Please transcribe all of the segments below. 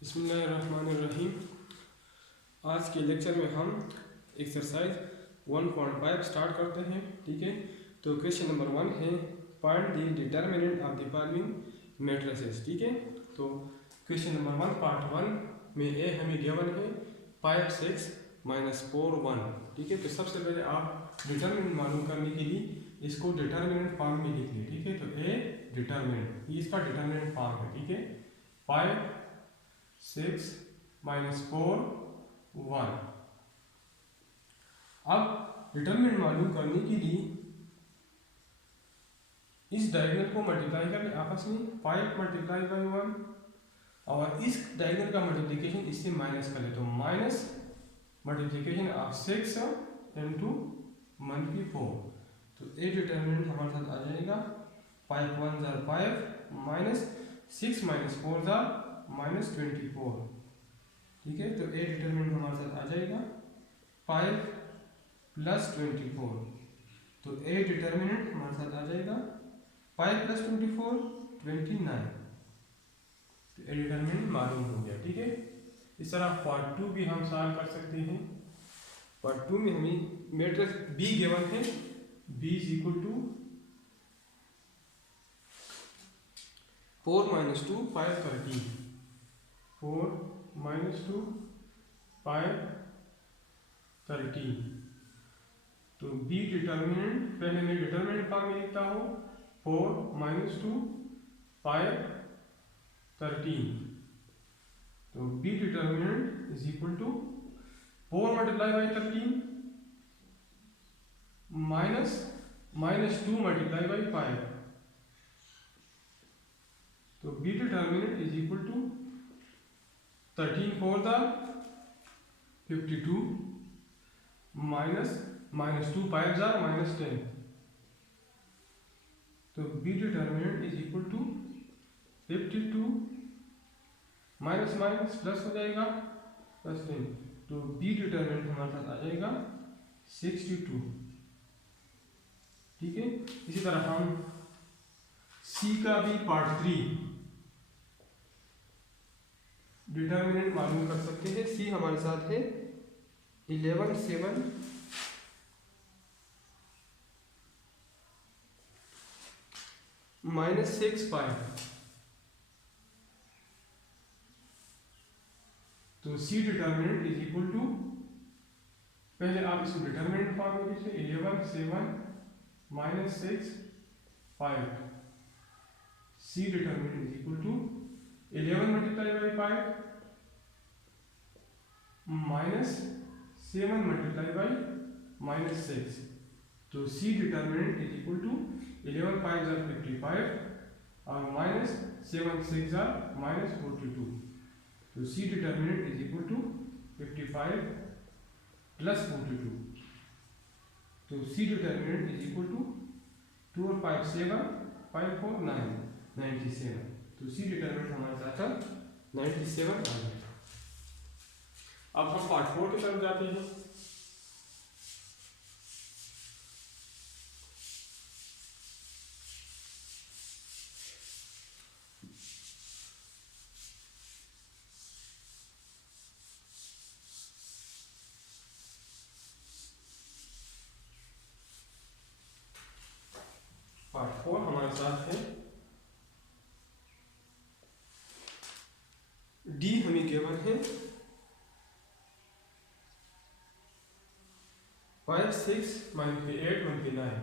बिस्मिल्लाहिर्रहमानिर्रहीम। आज के लेक्चर में हम एक्सरसाइज 1.5 स्टार्ट करते हैं। ठीक है, तो क्वेश्चन नंबर 1 है find the determinant of the following matrices. ठीक है, तो क्वेश्चन नंबर 1 पार्ट 1 में ए हमें गिवन है 5 6 -4 1। ठीक है, तो सबसे पहले आप डिटर्मिनेंट मालूम करने के लिए इसको डिटर्मिनेंट फॉर्म में लिख लें। ठीक है, तो ए डिटर्मिनेंट ये इसका डिटर्मिनेंट फॉर्म है। ठीक है, 5 6 -4 1। अब डिटरमिनेंट मालूम करने के लिए इस डायगोनल को मल्टीप्लाई करें आपस में 5 × 1 और इस डायगोनल का मल्टीप्लिकेशन इससे माइनस करें तो माइनस मल्टीप्लिकेशन ऑफ 6 × 1/4। तो ए डिटरमिनेंट हमारे साथ आ जाएगा 5 1 = 5 -6 - 4 = -24। ठीक है, तो ए डिटरमिनेंट हमारे साथ आ जाएगा 5 + 24। तो ए डिटरमिनेंट हमारे साथ आ जाएगा 5 + 24 29। तो ए डिटरमिनेंट मालूम हो गया। ठीक है, इस तरह पार्ट 2 भी हम सॉल्व कर सकते हैं। पार्ट 2 में हमें मैट्रिक्स बी गिवन है, बी = 4 - 2 5 13। 4 - 2 5 13। तो बी डिटर्मिनेंट पहले मैं डिटर्मिनेंट फॉर्म में लिखता हूँ 4 - 2 5 13। तो B determinant is equal to 4 × 13 -2 × 5। तो B determinant is equal to 13 4 52 -2 5 -10। तो B determinant is equal to 52 plus हो जाएगा +10। तो बी डिटर्मिनेंट हमारे साथ आ जाएगा 62। ठीक है, इसी तरह हम सी का भी पार्ट 3 डिटर्मिनेंट मालूम कर सकते हैं। सी हमारे साथ है 11 7 -6 5। तो C determinant is equal to पहले आप इसको डिटर्मिनेंट फॉर्म में लिखिए 11 7 -6 5। C determinant is equal to 11 × 5 -7 × -6। तो C determinant is equal to 11 5 = 55 और -7 6 = -42। तो C determinant is equal to 55 + 42। तो C determinant is equal to 2 और 5 7 5 4 9 97। तो सी डिटर्मिनेंट हमारे साथ 97 आ गया। अब हम पार्ट 4 की तरफ जाते हैं। पार्ट 4 हमारे साथ है डी हमें गिवन है 5 6 - 8 29।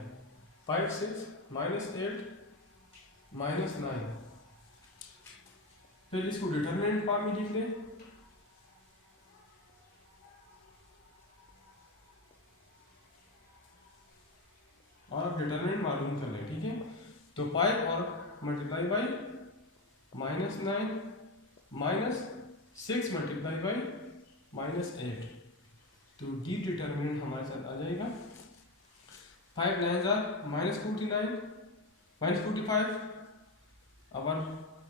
5 6 -8 -9। फिर इसको डिटर्मिनेंट फॉर्म में लिख लें। और अब डिटर्मिनेंट मालूम कर लें। ठीक है, तो 5 और मल्टीप्लाई बाई -9 -6 मल्टीप्लाई बाई -8। तो डी डिटर्मिनेंट हमारे साथ आ जाएगा 5 9 = -49 -45 और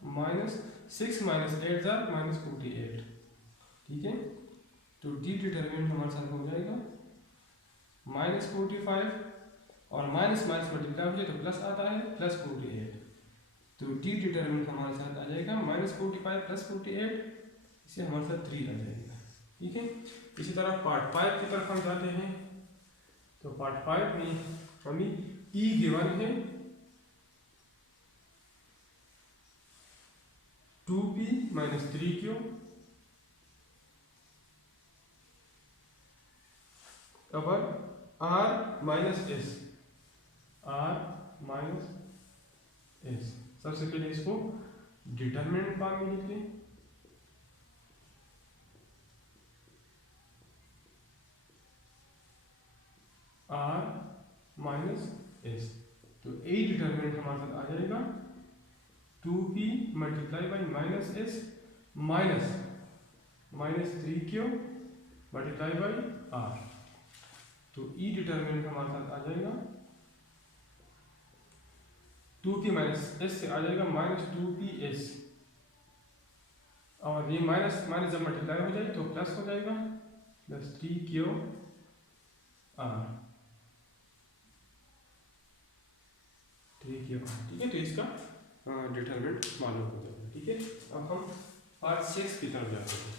-6 - 8 -48। ठीक है, तो डी डिटर्मिनेंट हमारे साथ हो जाएगा -45 और माइनस मल्टीप्लाई हो जाए तो प्लस आता है +48। तो डी डिटर्मिनेंट हमारे साथ आ जाएगा -45 + 48 इसे हमारे साथ 3 आ जाएगा, ठीक है। इसी तरह पार्ट 5 की तरफ हम जाते हैं। तो पार्ट 5 में हमें ई गिवन है 2p - 3q अवर r - s, सबसे पहले इसको डिटरमिनेंट फॉर्म में लिख लें। r - s, तो a डिटरमिनेंट हमारे साथ आ जाएगा 2p × -s -3q × r। तो e डिटरमिनेंट हमारे साथ आ जाएगा 2p - s से आ जाएगा -2ps, और ये माइनस माइनस जब मल्टीप्लाई हो जाए तो प्लस हो जाएगा +3q r, 3q r, ठीक है। तो इसका डिटरमिनेंट मालूम हो जाएगा, ठीक है। अब हम पार्ट 6 की तरफ जाते हैं।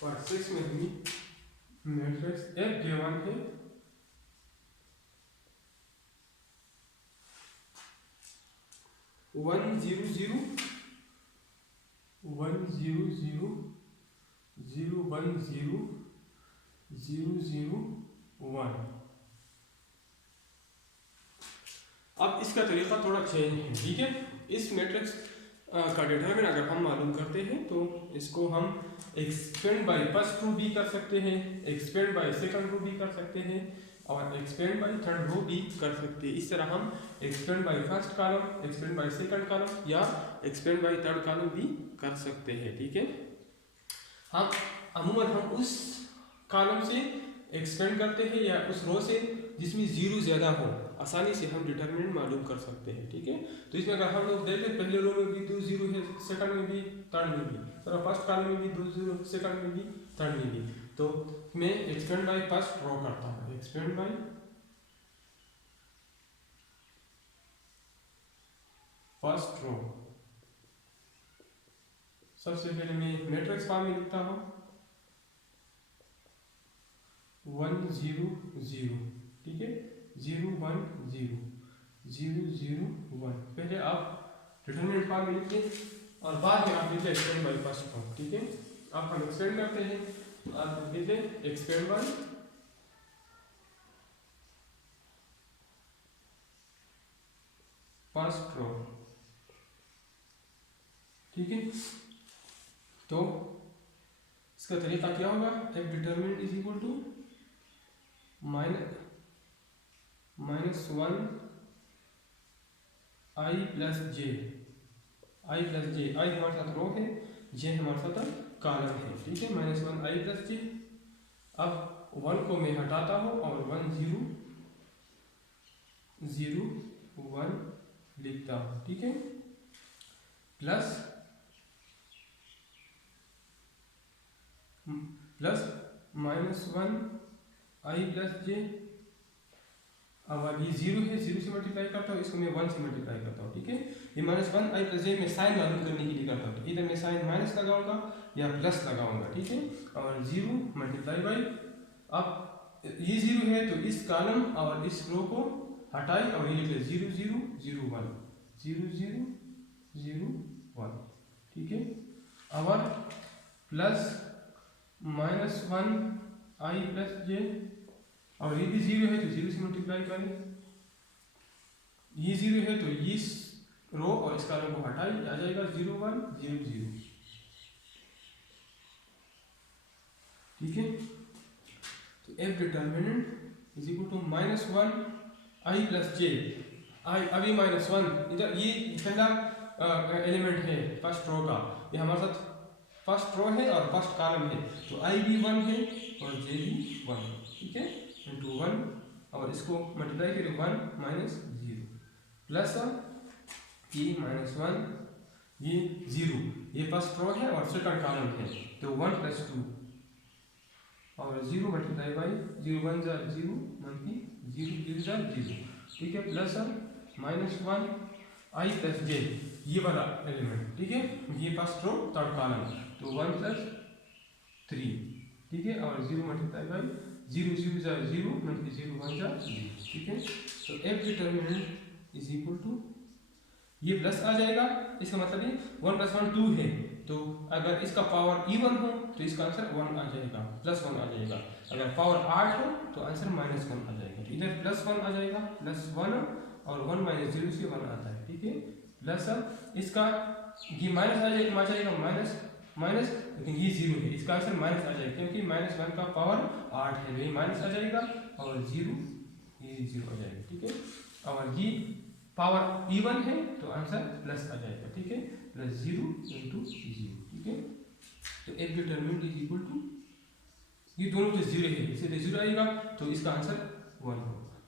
पार्ट 6 में भी मैट्रिक्स F गिवन है 1 0 0 1 0 0 0 1 0 0 0 1। अब इसका तरीका थोड़ा चेंज है, ठीक है। इस मैट्रिक्स का डिटरमिनेंट अगर हम मालूम करते हैं तो इसको हम एक्सपेंड बाय फर्स्ट रो भी कर सकते हैं, एक्सपेंड बाय सेकंड रो भी कर सकते हैं, और एक्सपेंड बाय थर्ड रो भी कर सकते हैं। इस तरह हम expand by first column, expand by second column या एक्सपेंड बाय थर्ड कॉलम भी कर सकते हैं, ठीक है। हम अमूमन हम उस कॉलम से एक्सपेंड करते हैं या उस रो से जिसमें जीरो ज़्यादा हो, आसानी से हम डिटरमिनेंट मालूम कर सकते हैं, ठीक है। तो इसमें अगर हम लोग देखें पहले रो में भी 2 0 है, सेकंड में भी, थर्ड में भी, तो फर्स्ट कॉलम में भी 2 0, सेकंड में भी, थर्ड में भी। तो मैं एक्सपेंड बाय फर्स्ट रो करता हूँ, एक्सपेंड बाय फर्स्ट रो। सबसे पहले मैं मैट्रिक्स फॉर्म में लिखता हूँ 1 0 0, ठीक है, 0 1 0 0 0 1। पहले आप डिटरमिनेंट फॉर्म में लिखिए और बाद में आप लिखिए एक्सपेंड बाय फर्स्ट फॉर्म, ठीक है। अब हम एक्सपेंड करते हैं, आप लिखिए एक्सपेंड बाय फर्स्ट रो, ठीक है। तो इसका तरीका क्या होगा, F determinant is equal to -1 i + j, i + j, i हमारे साथ रो है, j हमारे साथ कॉलम है, ठीक है। -1 i + j। अब 1 को मैं हटाता हूँ और 1 0 0 1 लिखता हूँ, ठीक है, प्लस -1 i + j। अब ये 0 है, 0 से मल्टीप्लाई करता हूँ, इसको मैं 1 से मल्टीप्लाई करता हूँ, ठीक है। ये -1 i + j में साइन मालूम करने के लिए करता हूँ, तो इधर मैं साइन माइनस लगाऊंगा या प्लस लगाऊंगा, ठीक है। और 0 मल्टीप्लाई बाई, अब ये 0 है तो इस कॉलम और इस रो को हटाई और ये लिख ले 0 0 0 1 0 0 0 1, ठीक है। और प्लस -1 i + j, और ये भी 0 है तो 0 से मल्टीप्लाई करें, ये 0 है तो इस रो और इस कॉलम को हटाई, आ जाएगा 0 1 0 0, ठीक है। तो F determinant is equal to -1 i + j। I अभी -1 इधर ये पहला एलिमेंट है फर्स्ट रो का, ये हमारे साथ फर्स्ट रो है और फर्स्ट कॉलम है, तो i भी 1 है और j भी 1 है, ठीक है, इंटू 1, और इसको मल्टीप्लाई करें 1 - 0 प्लस ये -1, ये 0, ये फर्स्ट रो है और सेकंड कॉलम है, तो 1 + 2 और 0 मल्टीप्लाई बाई 0 1 जा 0 मनकी 0 0 जा 0, ठीक है, प्लस -1 I + j, ये वाला एलिमेंट, ठीक है, ये फर्स्ट रो थर्ड कॉलम, तो 1 + 3, ठीक है, और 0 मल्टीप्लाई बाई 0 0 जा 0 मनकी 0 1 जा 0, ठीक है। तो f determinant is equal to, ये प्लस आ जाएगा, इसका मतलब ये 1 + 1 2 है, तो अगर इसका पावर इवन हो तो इसका आंसर 1 आ जाएगा, +1 आ जाएगा। अगर पावर 8 हो तो आंसर -1 आ जाएगा, तो इधर +1 आ जाएगा, +1 और 1 - 0 से 1 आता है, ठीक है, प्लस इसका ये माइनस आ जाएगा, माइनस, लेकिन ये 0 है, इसका आंसर माइनस आ जाएगा, क्योंकि -1 का पावर 8 है, तो ये माइनस आ जाएगा और 0 ये 0 आ जाएगा, ठीक है। और ये पावर इवन है तो आंसर प्लस आ जाएगा, ठीक है, +0 × 0, ठीक है। तो f determinant is equal to, ये दोनों तो 0 है, इससे 0 आएगा तो इसका आंसर 1 होगा,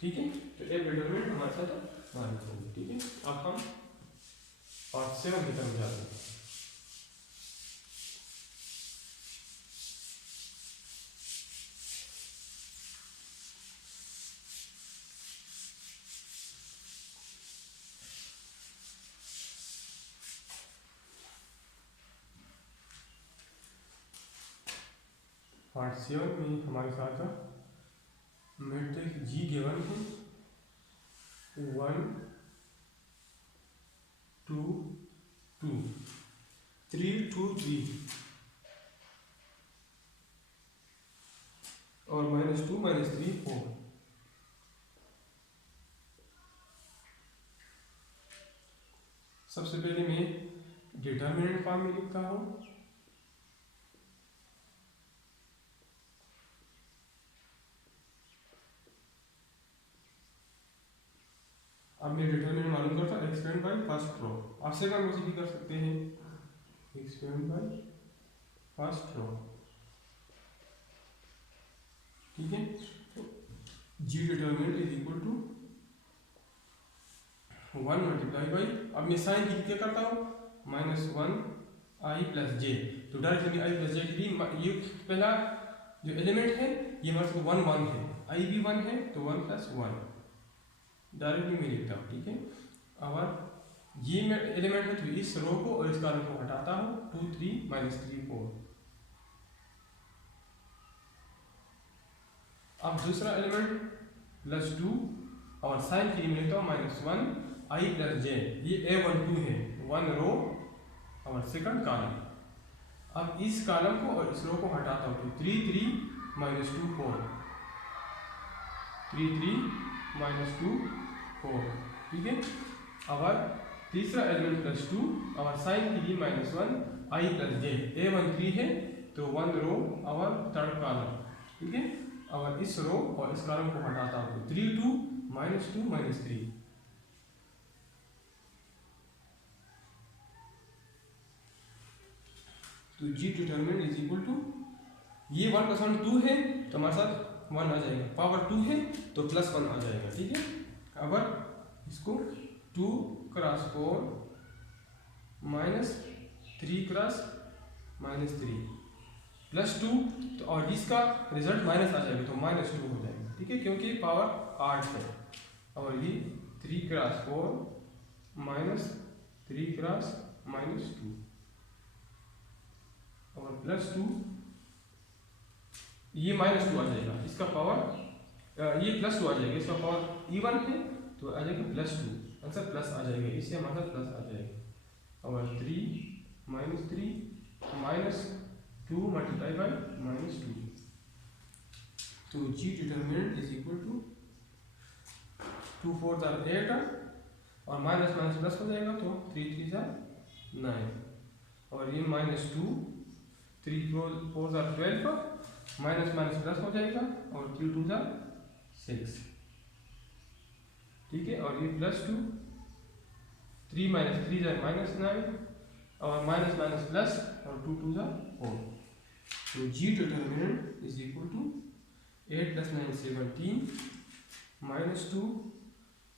ठीक है। तो f डिटरमिनेंट हमारे साथ 1 होगा, ठीक है। अब हम पार्ट 7 की तरफ जाते हैं। पार्ट 7 में हमारे साथ मैट्रिक्स G गिवन है, 1 2 2 3 2 3 और -2 -3 4। सबसे पहले मैं डिटर्मिनेंट फॉर्म में लिखता हूँ, अब मैं डिटरमिनेंट मालूम करता हूँ, एक्सपेंड बाय फर्स्ट रो, आप सेकंड रो से भी कर सकते हैं, एक्सपेंड बाय फर्स्ट रो, ठीक है। तो G determinant is equal to 1 multiply by, अब मैं साइन की क्या करता हूँ, -1 I + j, तो डायरेक्टली I + j की, ये पहला जो एलिमेंट है ये हमारे पास 1 1 है, I भी 1 है, तो 1 + 1 डायरेक्टली मैं लिखता हूँ, ठीक है। और ये एलिमेंट है, तो इस रो को और इस कॉलम को हटाता हूँ, 2 3 -3 4। अब दूसरा एलिमेंट +2 और साइन के लिए लिखता हूँ -1 I + j, ये A12 है, 1 रो और सेकंड कॉलम। अब इस कॉलम को और इस रो को हटाता हूँ, तो 3 3 -2 4, 3 3 -2 4, ठीक है। अब तीसरा एलिमेंट +2 और साइन के लिए -1 I + j, A13 है, तो 1 रो और थर्ड कॉलम, ठीक है। और इस रो और इस कॉलम को हटाता हूँ, तो 3 2 -2 -3, तो G determinant is equal to, ये 1 + 1 2 है, तो हमारे साथ 1 आ जाएगा, पावर 2 है तो +1 आ जाएगा, ठीक है। अब इसको 2 × 4 -3 × -3 +2, तो और इसका रिजल्ट माइनस आ जाएगा, तो -2 हो जाएगा, ठीक है, क्योंकि पावर 8 है। और ये 3 × 4 -3 × -2 और +2, ये -2 आ जाएगा, इसका पावर ये +2 आ जाएगा, इसका पावर इवन है तो आ जाएगा +2, आंसर प्लस आ जाएगा, इससे हमारा प्लस आ जाएगा। और 3 -3 -2 मल्टीप्लाई बाय -2, तो G determinant is equal to 2 4 = 8 और माइनस माइनस प्लस हो जाएगा, तो 3 3 = 9 और ये -2 3 4 = 12, माइनस माइनस प्लस हो जाएगा और 3 2 = 6, ठीक है। और ये +2 3 - 3 = -9 और माइनस माइनस प्लस और 2 2 = 4, तो G determinant is equal to 8 + 9 = 17 minus 2,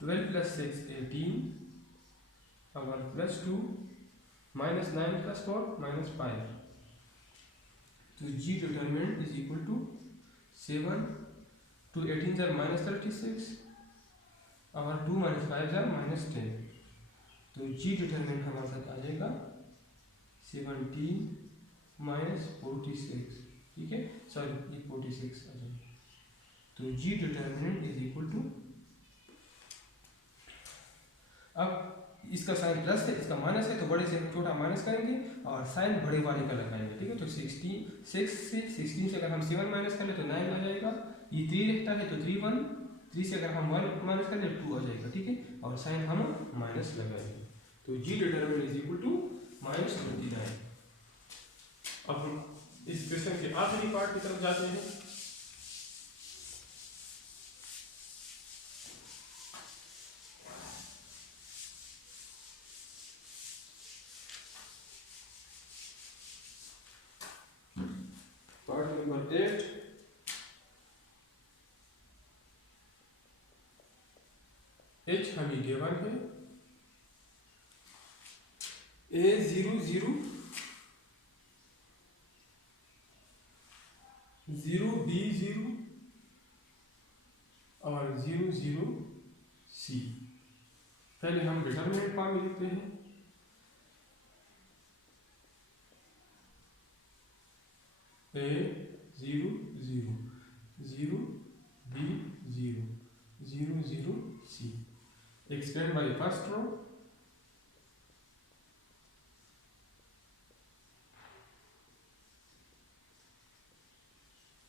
12 plus 6, 18, our plus 2, minus 9 plus 4, minus 5. So G determinant is equal to 7, 2 18 are minus 36, our 2 minus 5 are minus 10. तो G determinant हमारे साथ आ जाएगा 17 minus 46, ठीक है, सॉरी ये 46 आ जाएगा। तो G determinant is equal to, अब इसका साइन प्लस है, इसका माइनस है, तो बड़े से हम छोटा माइनस करेंगे और साइन बड़े वाले का लगाएंगे, ठीक है। तो 16 से अगर हम 7 माइनस कर ले तो 9 आ जाएगा, ये 3 रहता है तो 3 1, 3 से अगर हम 1 माइनस कर ले 2 आ जाएगा, ठीक है, और साइन हम माइनस लगाएंगे। तो G determinant is equal to -29। अब हम इस क्वेश्चन के आखिरी पार्ट की तरफ जाते हैं। पार्ट नंबर 8, H हमें गिवन है A0 0 0 B0 और 0 0 C। पहले हम डिटरमिनेंट फॉर्म में लिखते हैं। A0 0 0 B0 0 0 C explained by first row।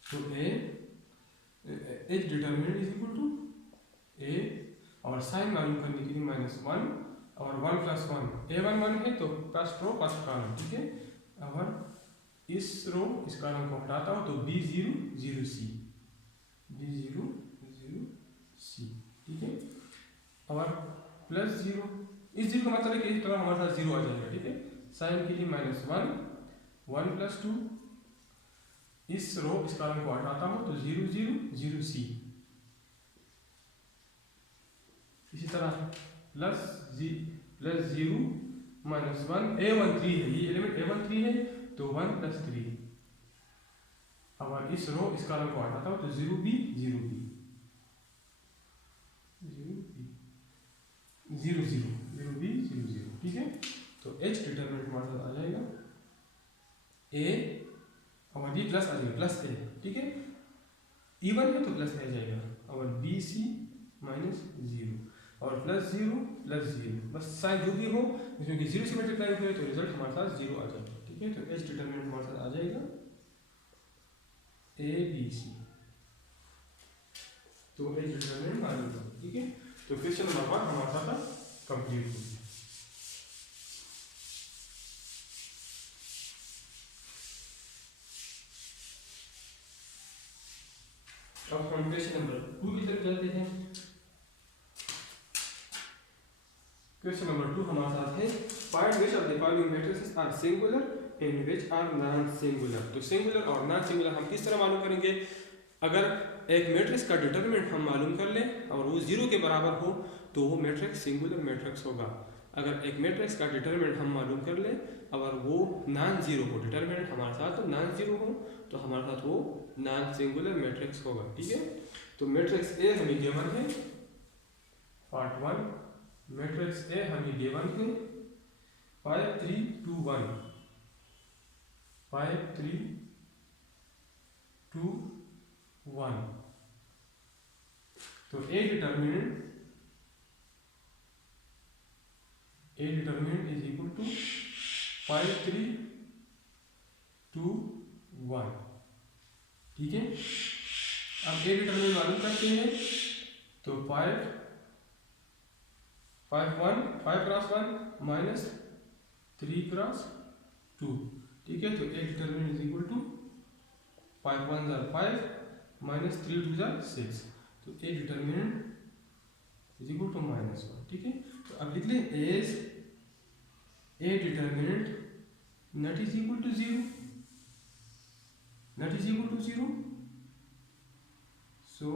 तो H determinant is equal to A और साइन मालूम करने के लिए -1 और 1 + 1, A1 1 है तो फर्स्ट रो फर्स्ट कॉलम, ठीक है। और इस रो इस कॉलम को हटाता हूँ तो B0 0 C, B0 0 C, ठीक है। और +0, इस 0 का मतलब है कि इस तरह हमारे साथ 0 आ जाएगा, ठीक है। साइन के लिए -1 1 + 2, इस रो इस कॉलम को हटाता हूँ तो 0 0 0 C। इसी तरह +0 -1 A1 3 है, ये एलिमेंट A1 3 है तो 1 + 3। अब इस रो इस कॉलम को हटाता हूँ तो 0 B 0 B 0 0 0 B 0 0, ठीक है। तो H डिटरमिनेंट हमारे साथ आ जाएगा A और B प्लस आ जाएगा +A, ठीक है। इवन है तो +A आ जाएगा और BC -0 और +0 +0, बस साइन जो भी हो जिसमें कि 0 से मल्टीप्लाई हुए तो रिजल्ट हमारे साथ 0 आ जाएगा, ठीक है। तो H डिटरमिनेंट हमारे साथ आ जाएगा ABC। तो H डिटरमिनेंट मालूम था, ठीक है। तो क्वेश्चन नंबर 1 हमारे साथ कंप्लीट हो गया। अब हम क्वेश्चन नंबर 2 की तरफ चलते हैं। क्वेश्चन नंबर 2 हमारे साथ है find which of the following matrices are singular and which are non singular. तो सिंगुलर और नॉन सिंगुलर हम किस तरह मालूम करेंगे? अगर एक मैट्रिक्स का डिटरमिनेंट हम मालूम कर लें और वो 0 के बराबर हो तो वो मैट्रिक्स सिंगुलर मैट्रिक्स होगा। अगर एक मैट्रिक्स का डिटरमिनेंट हम मालूम कर लें अगर वो नॉन जीरो हो, डिटरमिनेंट हमारे साथ तो नॉन जीरो हो तो हमारे साथ वो नॉन सिंगुलर मैट्रिक्स होगा, ठीक है। तो मैट्रिक्स ए हमें गिवन है, पार्ट 1 मैट्रिक्स ए हमें गिवन है 5 3 2 1, 5 3 2 1। तो A determinant is equal to 5 3 2 1, ठीक है। अब ए डिटरमिनेंट मालूम करते हैं तो 5 1 5 क्रॉस 1 माइनस 3 क्रॉस 2, ठीक है। तो A determinant is equal to 5 1 जार 5 माइनस 3 2 जार 6। तो A determinant is equal to -1, ठीक है। तो अब लिख लें as A determinant not is equal to 0, not is equal to 0, so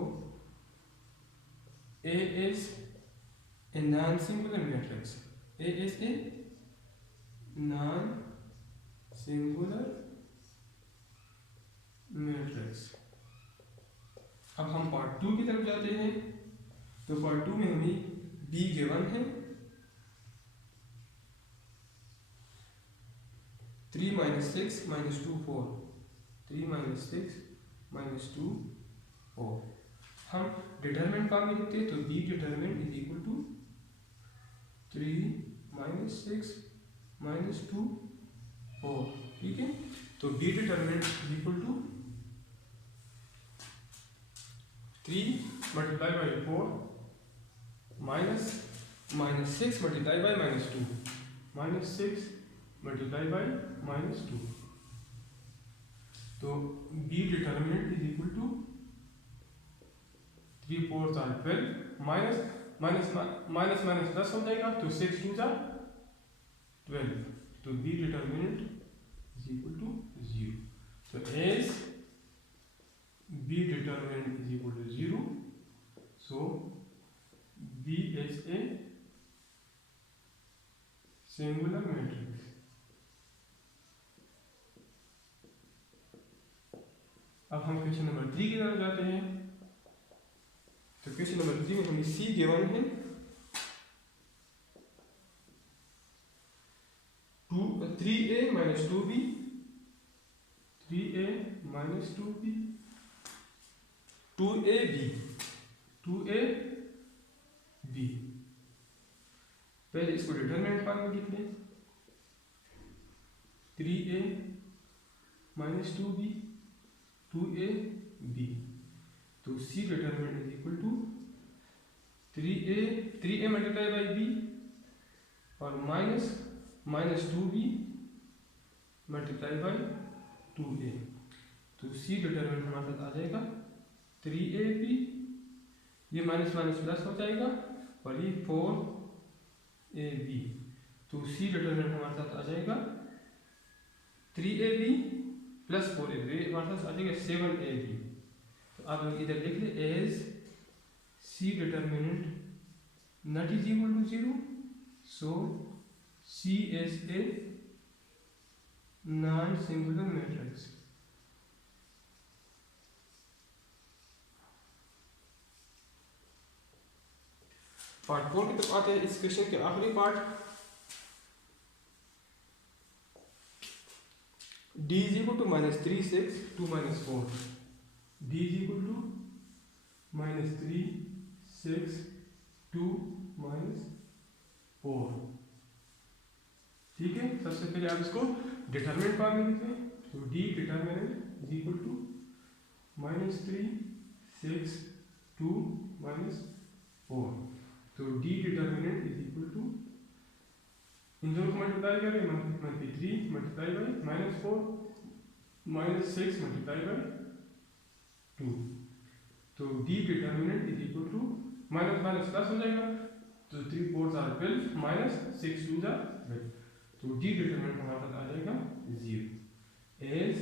A is a non-singular matrix. A is a non-singular matrix. अब हम पार्ट 2 की तरफ जाते हैं। तो पार्ट 2 में हमें B गिवन है 3 - 6 - 2 4, 3 - 6 - 2 4। हम डिटरमिनेंट फॉर्म में लिखते हैं, तो B determinant is equal to 3 - 6 - 2 4। ठीक है, तो B determinant is equal to 3 × 4 minus -6 × -2 -6 × -2। तो B determinant is equal to 3 4 12 minus plus हो जाएगा, तो 6 2 12। तो B determinant is equal to 0। तो as B determinant is equal to 0, so B is a singular matrix। अब हम क्वेश्चन नंबर 3 की तरफ जाते हैं। तो क्वेश्चन नंबर 3 में हमें C गिवन है 3A - 2B, 3A - 2B, 2AB, 2AB। पहले इसको डिटरमिनेंट फॉर्म में लिख लें, 3A - 2B, 2AB। तो C determinant is equal to 3A multiply by B और -2B मल्टीप्लाई बाई 2A। तो C डिटरमिनेंट हमारे साथ आ जाएगा 3AB, ये माइनस प्लस हो जाएगा और ये 4AB। तो C डिटरमिनेंट हमारे साथ आ जाएगा 3AB + 4AB, हमारे साथ आ जाएगा 7AB। तो आप इधर लिख लें as C determinant not is equal to 0, so C is a non-singular matrix। Part 4 की तरफ आते हैं, इस क्वेश्चन के आखिरी part. D is equal to -3 6 2 - 4, D is equal to -3 6 2 - 4। ठीक है, सबसे पहले आप इसको डिटरमिनेंट फॉर्म में लिखें। तो D determinant is equal to -3 6 2 - 4। तो D determinant is equal to, इन दोनों को मल्टीप्लाई करें, -3 मल्टीप्लाई बाई -4 -6 मल्टीप्लाई बाई 2। तो D determinant is equal to minus plus हो जाएगा, तो 3 4 12 -6 2 12। तो D डिटरमिनेंट हमारा आ जाएगा 0। As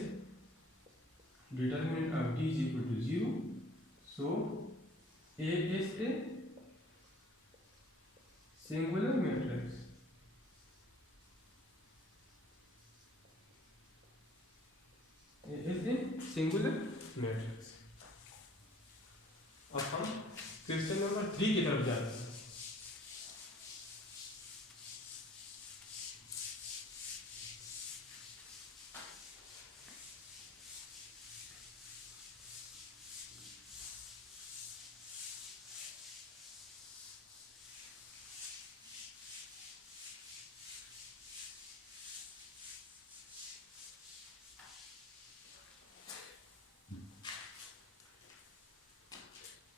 determinant of D is equal to 0, so A is a singular matrix। A is a singular matrix। अब हम क्वेश्चन नंबर 3 की तरफ जाते हैं।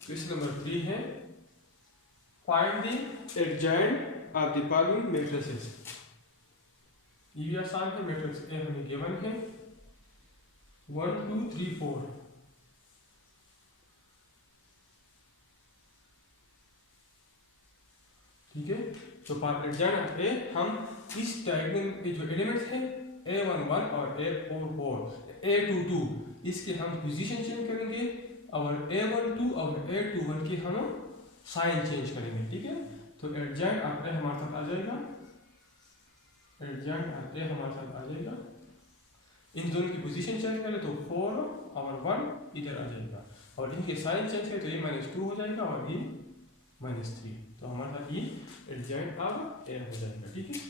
क्वेश्चन नंबर 3 है find the adjoint of the following matrices. ये भी आसान है। मैट्रिक्स ए हमें गिवन है 1 2 3 4। ठीक है, तो फॉर एडजॉइंट ऑफ ए हम इस डायगोनल के जो एलिमेंट्स हैं A11 और A44 A22, इसके हम पोजीशन चेंज करेंगे और A12 और A21 के हम साइन चेंज करेंगे, ठीक है। तो एडजेंट ऑफ ए हमारे साथ आ जाएगा, एडजेंट ऑफ ए हमारे साथ आ जाएगा। इन दोनों की पोजीशन चेंज करें तो 4 और 1 इधर आ जाएगा, और इनके साइन चेंज करें तो ये -2 हो जाएगा और ये -3। तो हमारे साथ ये एडजेंट ऑफ ए हो जाएगा, ठीक है।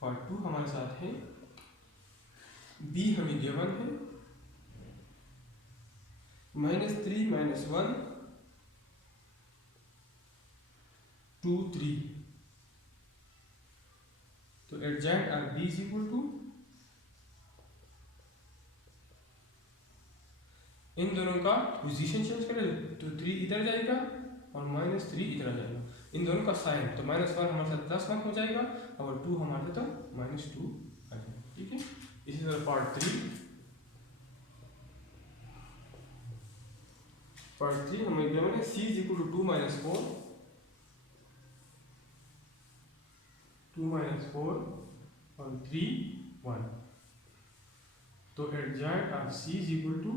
पार्ट 2 हमारे साथ है, बी हमें गिवन है -3 -1 2 3। तो adjoint of B is equal to, इन दोनों का पोजीशन चेंज करें तो 3 इधर जाएगा और -3 इधर आ जाएगा। इन दोनों का साइन तो -1 हमारे साथ +1 हो जाएगा और 2 हमारे साथ -2 आ जाएगा, ठीक है। इसी तरह पार्ट 3 हमें गिवन है c इज इक्वल टू 2 - 4 और 3 1। तो adjoint of c is equal to,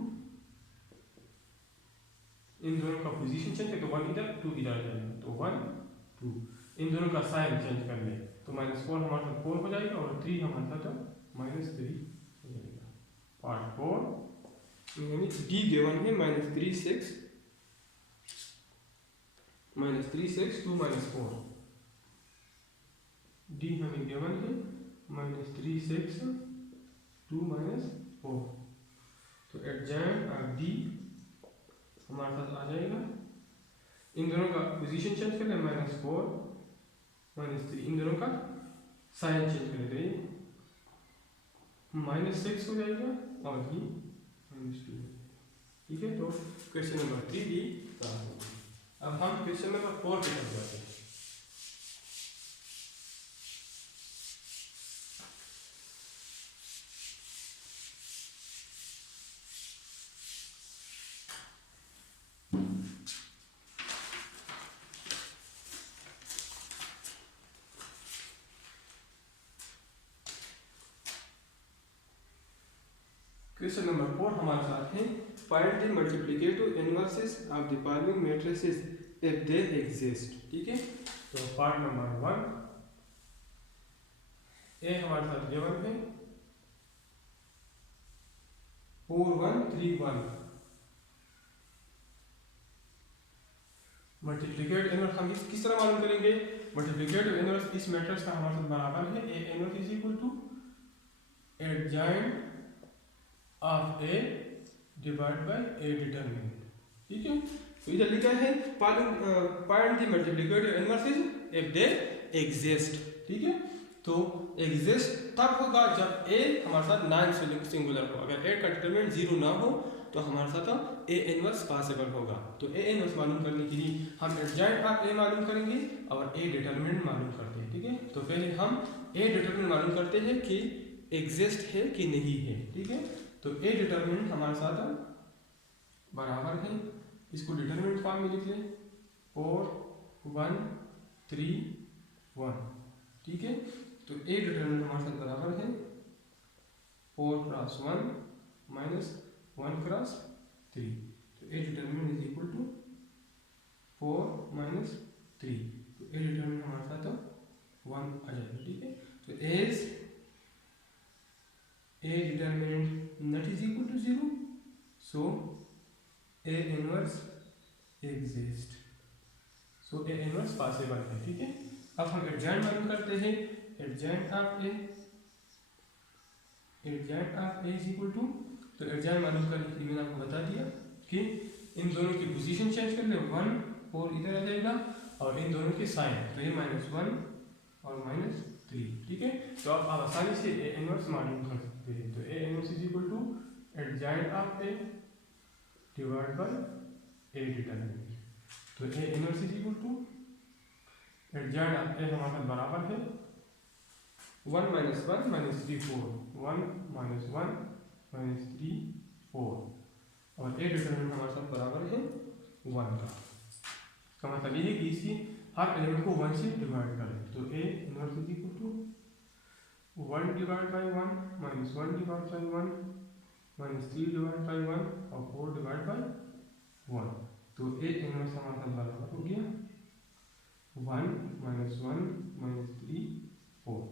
इन दोनों का पोजीशन चेंज करें तो 1 इधर 2 इधर आ जाएगा, तो 1 2। इन दोनों का साइन चेंज कर ले तो -4 हमारे साथ 4 हो जाएगा और 3 हमारे साथ -3 हो जाएगा। पार्ट 4 यानी डी गिवन है -3 6 2 -4। डी हमें गिवन है -3 6 2 -4। तो एडजेंट ऑफ डी हमारे साथ आ जाएगा। इन दोनों का पोजीशन चेंज कर लें -4 -3, इन दोनों का साइन चेंज कर लेते हैं -6 हो जाएगा और ये -2, ठीक है। तो क्वेश्चन नंबर 3 भी खत्म हो गया। अब हम क्वेश्चन नंबर 4 पे चल जाते हैं। क्वेश्चन नंबर 4 हमारे साथ है, find the multiplicative inverses of the following matrices if they exist, ठीक है। तो पार्ट नंबर 1 ए हमारे साथ गिवन है 4 1 3 1। मल्टीप्लिकेटिव इनवर्स हम किस तरह मालूम करेंगे? मल्टीप्लिकेटिव इनवर्स इस मैट्रिक्स का हमारे साथ बराबर है A inverse is equal to adjoint of A divide by A determinant, ठीक है। तो इधर लिखा है find the multiplicative inverses if they exist, ठीक है। तो एग्जिस्ट तब होगा जब ए हमारे साथ नॉन सिंगुलर हो। अगर ए का डिटरमिनेंट 0 ना हो तो हमारे साथ ए इनवर्स पॉसिबल होगा। तो ए इनवर्स मालूम करने के लिए हम एडजेंट ऑफ ए मालूम करेंगे और ए डिटरमिनेंट मालूम करते हैं, ठीक है। तो पहले हम ए डिटरमिनेंट मालूम करते हैं कि एग्जिस्ट है कि नहीं है, ठीक है। तो ए डिटरमिनेंट हमारे साथ बराबर है, इसको डिटरमिनेंट फॉर्म में लिख लें 4 1 3 1, ठीक है। तो ए डिटरमिनेंट हमारे साथ बराबर है 4 क्रॉस 1 माइनस 1 क्रॉस 3। तो A determinant is equal to 4 minus 3। तो ए डिटरमिनेंट हमारे साथ 1 आ जाएगा, ठीक है। तो as A determinant not is equal to 0, so A inverse exists, so A inverse possible है, ठीक है। अब हम एडजेंट मालूम करते हैं, adjoint of A is equal to, तो एडजेंट मालूम करने के लिए मैंने आपको बता दिया कि इन दोनों की पोजीशन चेंज कर ले 1 4 इधर आ जाएगा और इन दोनों के साइन तो ये -1 और -3, ठीक है। तो आप आसानी से ए इनवर्स मालूम कर सकते हैं। तो A inverse is equal to adjoint of A divide by A determinant. तो A inverse is equal to adjoint of A हमारे साथ बराबर है 1 - 1 - 3 4, 1 - 1 - 3 4 और ए डिटरमिनेंट हमारे साथ बराबर है 1 का मतलब ये है कि इसी हर एलिमेंट को 1 से डिवाइड करें। तो A inverse is equal to 1 divide by 1 minus 1 divide by 1 minus 3 divide by 1 और 4 डिवाइड बाय 1। तो ए इनवर्स हमारे साथ बराबर हो गया 1 -3 4।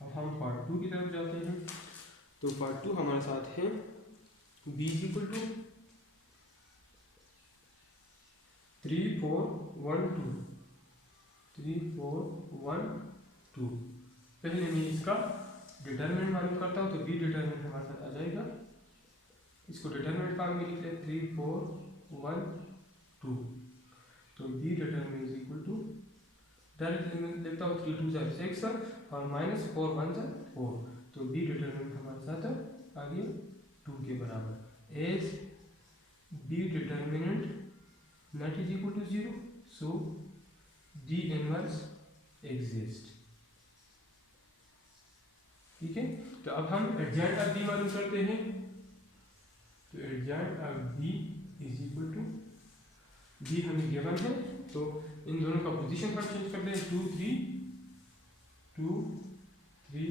अब हम पार्ट 2 की तरफ जाते हैं। तो पार्ट 2 हमारे साथ है b इक्वल टू 3 4 1 2 3 4 1 2। पहले मैं इसका डिटरमिनेंट मालूम करता हूँ। तो बी डिटरमिनेंट हमारे साथ आ जाएगा। इसको डिटरमिनेंट फॉर्म में लिख लें 3 4 1 2। तो B determinant is equal to directly मैं लिखता हूँ 3 2 6 और -4 1 4। तो बी डिटरमिनेंट हमारे साथ आगे 2 के बराबर। As B determinant not is equal to 0, so D inverse exist. ठीक है। तो अब हम एडजॉइंट ऑफ बी मालूम करते हैं। तो adjoint of B is equal to B हमें गिवन है, तो इन दोनों का पोजीशन पर चेंज करते हैं 2 3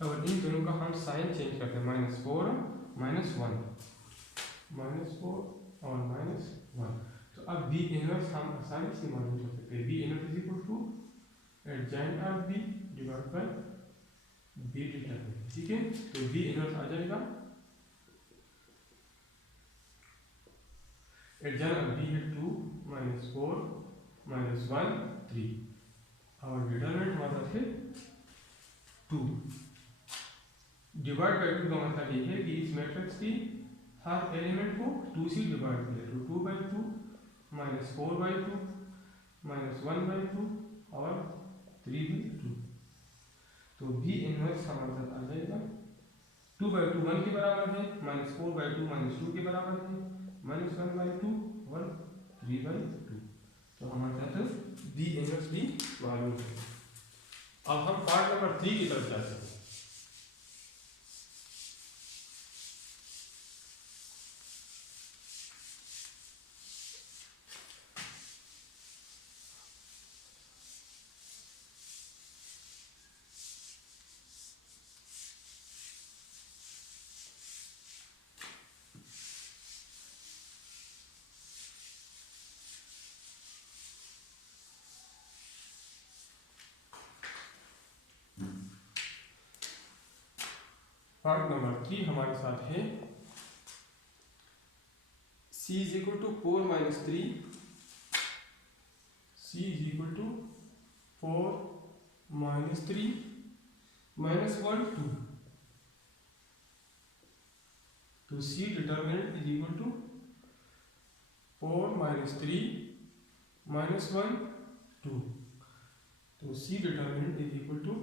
और इन दोनों का हम साइन चेंज करते हैं -4 -1 -4 और -1। तो अब बी इनवर्स हम आसानी से मालूम कर सकते हैं। B inverse is equal to adjoint of B divide by B determinant. ठीक है। तो बी इनवर्स आ जाएगा एडजॉइंट ऑफ बी है 2 -4 -1 3 और डिटरमिनेंट हमारा है 2। डिवाइड बाय 2 का मतलब ये है कि इस मैट्रिक्स की हर एलिमेंट को 2 से डिवाइड करें। तो 2/2 -4/2 -1/2 और 3/2। तो बी इनवर्स हमारे साथ आ जाएगा 2/2 1 के बराबर है, -4/2 -2 के बराबर है, -1/2 और 3/2। तो हमारे साथ बी इनवर्स भी मालूम है। अब हम पार्ट नंबर 3 की तरफ जाते हैं। पार्ट नंबर 3 हमारे साथ है c is equal to 4 -3 c is equal to 4 -3 -1 2। तो c determinant is equal to 4 -3 -1 2। तो c determinant is equal to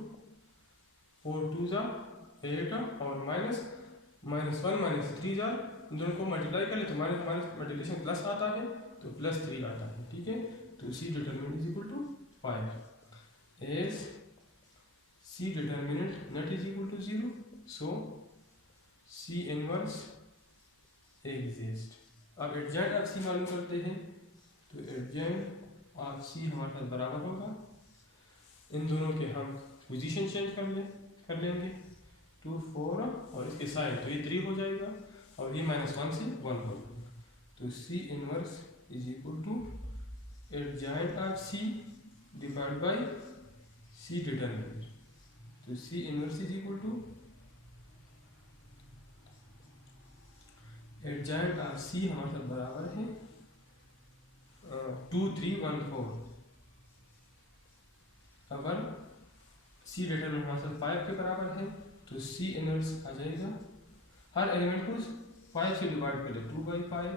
4 2 8 और -1 -3 दोनों को मल्टीप्लाई करें तो मल्टीप्लिकेशन प्लस आता है, तो +3 आता है। ठीक है। तो c determinant is equal to 5। As c determinant not is equal to 0, so c inverse exist. अब एडजॉइंट ऑफ c मालूम करते हैं। तो एडजॉइंट ऑफ c हमारे साथ बराबर होगा, इन दोनों के हम पोजीशन चेंज कर लेंगे 2 4 और इसके साइड तो ये 3 हो जाएगा और ये -1 से 1 हो जाएगा। तो c inverse is equal to adjoint of c divide by c determinant. तो c inverse is equal to adjoint of c हमारे साथ बराबर है 2 3 1 4। अगर c डिटरमिनेंट हमारे साथ 5 के बराबर है तो c इनवर्स आ जाएगा, हर एलिमेंट को 5 से डिवाइड करें 2/5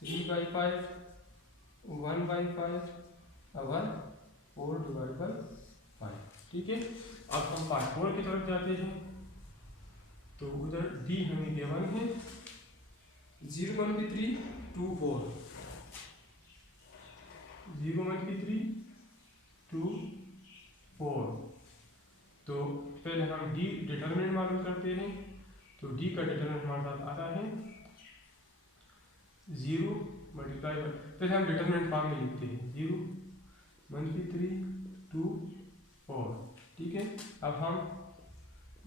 3/5 1/5 और 4/5। ठीक है। अब हम पार्ट 4 की तरफ जाते हैं। तो उधर d हमें गिवन है 0 1 3 2 4 0 1 3 2 4। तो पहले हम d डिटरमिनेंट मालूम करते हैं। तो d का डिटरमिनेंट हमारे साथ आता है 0 मल्टीप्लाई, पहले हम डिटरमिनेंट फॉर्म में लिखते हैं 0 1 3 2 4। ठीक है। अब हम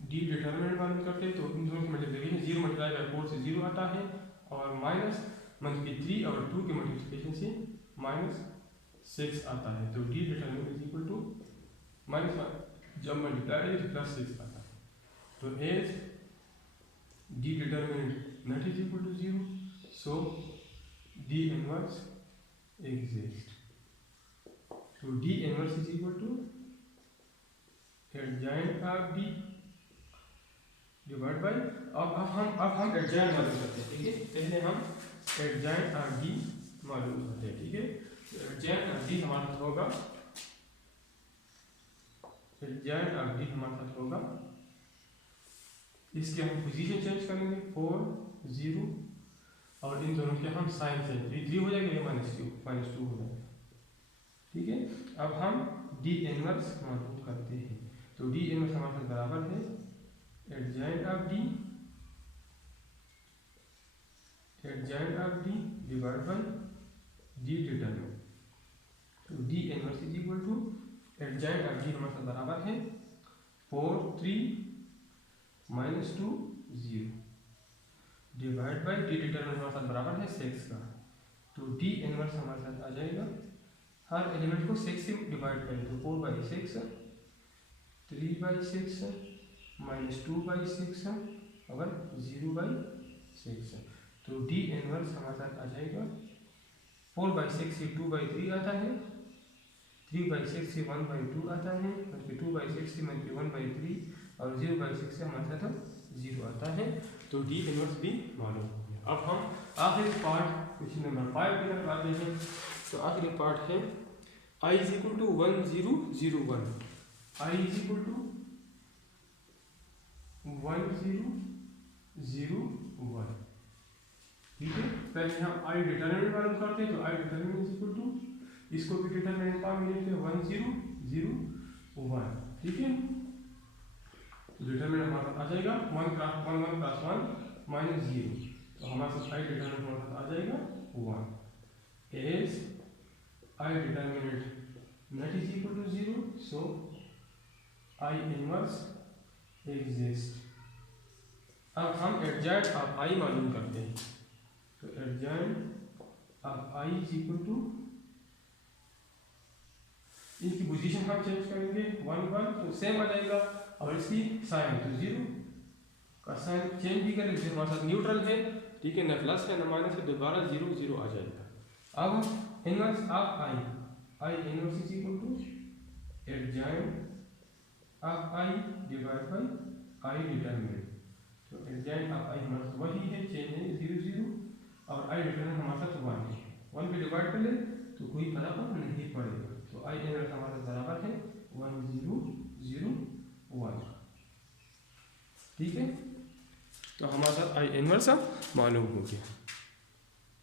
d डिटरमिनेंट मालूम करते हैं। तो इन दोनों की मल्टीप्लिकेशन 0 मल्टीप्लाई बाय 4 से 0 आता है और -3 और 2 के मल्टीप्लिकेशन से 6 आता है, तो D determinant is equal to -1 जब मल्टीप्लाई तो +6 आता है। तो as D determinant not is equal to 0, so D inverse exist. तो D inverse is equal to adjoint of D divide by, अब हम एडजॉइंट मालूम करते हैं, ठीक है। पहले हम एडजॉइंट ऑफ डी मालूम करते हैं, ठीक है। तो एडजॉइंट ऑफ डी हमारे साथ होगा, एडजॉइंट ऑफ डी हमारे साथ होगा, इसके हम पोजीशन चेंज करेंगे 4 0 और इन दोनों के हम साइन चेंज, 3 हो जाएगा, ये -2 हो जाएगा, ठीक है। अब हम डी इनवर्स मालूम करते हैं, तो डी इनवर्स हमारे साथ बराबर है adjoint of D divide by D determinant. तो D inverse is equal to adjoint of D हमारे साथ बराबर है 4 3 -2 0 डिवाइड बाय डी डिटरमिनेंट हमारे साथ बराबर है 6 का। तो डी इनवर्स हमारे साथ आ जाएगा, हर एलिमेंट को 6 से डिवाइड करें, तो 4/6 3/6 -2/6 और 0/6। तो डी इनवर्स हमारे साथ आ जाएगा 4/6 से 2/3 आता है, 3/6 से 1/2 आता है, 2/6 से 1/3 और 0/6 से हमारे साथ 0 आता है। तो डी इनवर्स भी मालूम हो गया। अब हम आखिरी पार्ट क्वेश्चन नंबर 5 की तरफ आते हैं। तो आखिरी पार्ट है i = 1 0 0 1, i = 1 0 0 1, ठीक है। पहले हम i डिटरमिनेंट मालूम करते हैं, तो i determinant is equal to, इसको भी डिटरमिनेंट फॉर्म में लिखते हैं 1 0 0 1, ठीक है। तो डिटरमिनेंट हमारे पास आ जाएगा 1 + 1 1 + 1 -0, तो हमारे पास i डिटरमिनेंट हमारे पास आ जाएगा 1। As i determinant not is equal to 0, so i inverse exist. अब हम एडजॉइंट ऑफ i मालूम करते हैं, तो adjoint of i is equal to, इनकी पोजीशन हम चेंज करेंगे 1 1 तो सेम आ जाएगा, और इसकी साइन तो 0 का साइन चेंज भी करें, जो हमारे साथ न्यूट्रल है, ठीक है, न प्लस है न माइनस है, दोबारा 0 0 आ जाएगा। अब inverse of i inverse is equal to adjoint of i divide by i determinant. तो एडजॉइंट ऑफ i हमारे साथ वही है, चेंज है 0 0, और i डिटरमिनेंट हमारे साथ 1 है, 1 पे डिवाइड कर ले तो कोई फर्क नहीं पड़ेगा। तो i इनवर्स हमारे साथ बराबर है 1 0 0 1, ठीक है। तो हमारे साथ i इनवर्स मालूम हो गया।